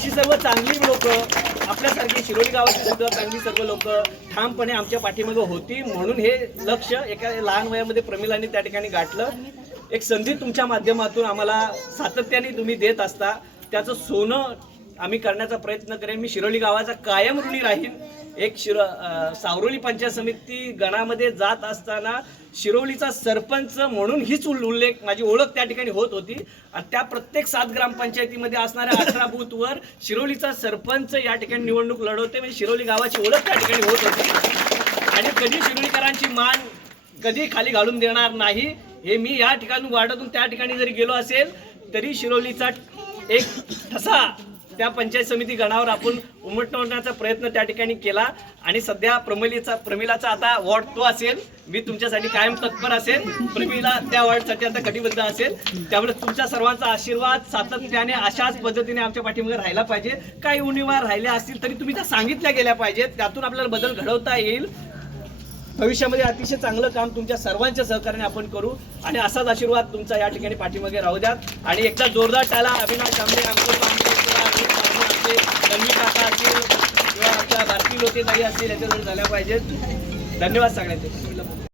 अशी सर्व चांगली लोक आपल्यासारखी शिरोली गावाची सुद्धा चांगली सर्व लोक ठामपणे आमच्या पाठीमागे होती, म्हणून हे लक्ष एका लहान वयामध्ये प्रमिलाने त्या ठिकाणी गाठलं. एक संधी तुमच्या माध्यमातून आम्हाला सातत्याने तुम्ही देत असता, त्याचं सोनं आम्ही करण्याचा प्रयत्न करेन. मी शिरोली गावाचा कायम ऋणी राहीन. एक सावरोली पंचायत समिती गणामध्ये जात असताना शिरोलीचा सरपंच म्हणून हीच उल्लेख, माझी ओळख त्या ठिकाणी होत होती. आणि त्या प्रत्येक 7 ग्रामपंचायतीमध्ये असणाऱ्या 18 बूथवर शिरोलीचा सरपंच या ठिकाणी निवडणूक लढवते, म्हणजे शिरोली गावाची ओळख त्या ठिकाणी होत होती. आणि कधी शिरोलीकरांची मान कधी खाली घालून देणार नाही हे मी या ठिकाणी वार्डातून त्या ठिकाणी जरी गेलो असेल तरी शिरोलीचा एक ठसा त्या पंचायत समिती गणावर आपण उमटवण्याचा प्रयत्न त्या ठिकाणी केला. आणि सध्या प्रमिलाचा आता वॉर्ड तो असेल, मी तुमच्यासाठी कायम तत्पर असेल. प्रमिला त्या वॉर्डसाठी आता कटिबद्ध असेल. त्यामुळे तुमच्या सर्वांचा आशीर्वाद सातत्याने अशाच पद्धतीने आमच्या पाठीमागे राहिला पाहिजे. काही उणीवा राहिल्या असतील तरी तुम्ही त्या सांगितल्या गेल्या पाहिजेत, त्यातून आपल्याला बदल घडवता येईल. भविष्यामध्ये अतिशय चांगलं काम तुमच्या सर्वांच्या सहकार्याने आपण करू आणि असाच आशीर्वाद तुमचा या ठिकाणी पाठीमागे राहू द्यात. आणि एकदा जोरदार टाळा अविनाश कांबळे, आमचे रणवीर काका असतील किंवा आमच्या भारतीय लोके ताई असतील याच्याजवळ झाल्या पाहिजेत. धन्यवाद सगळ्यांचे.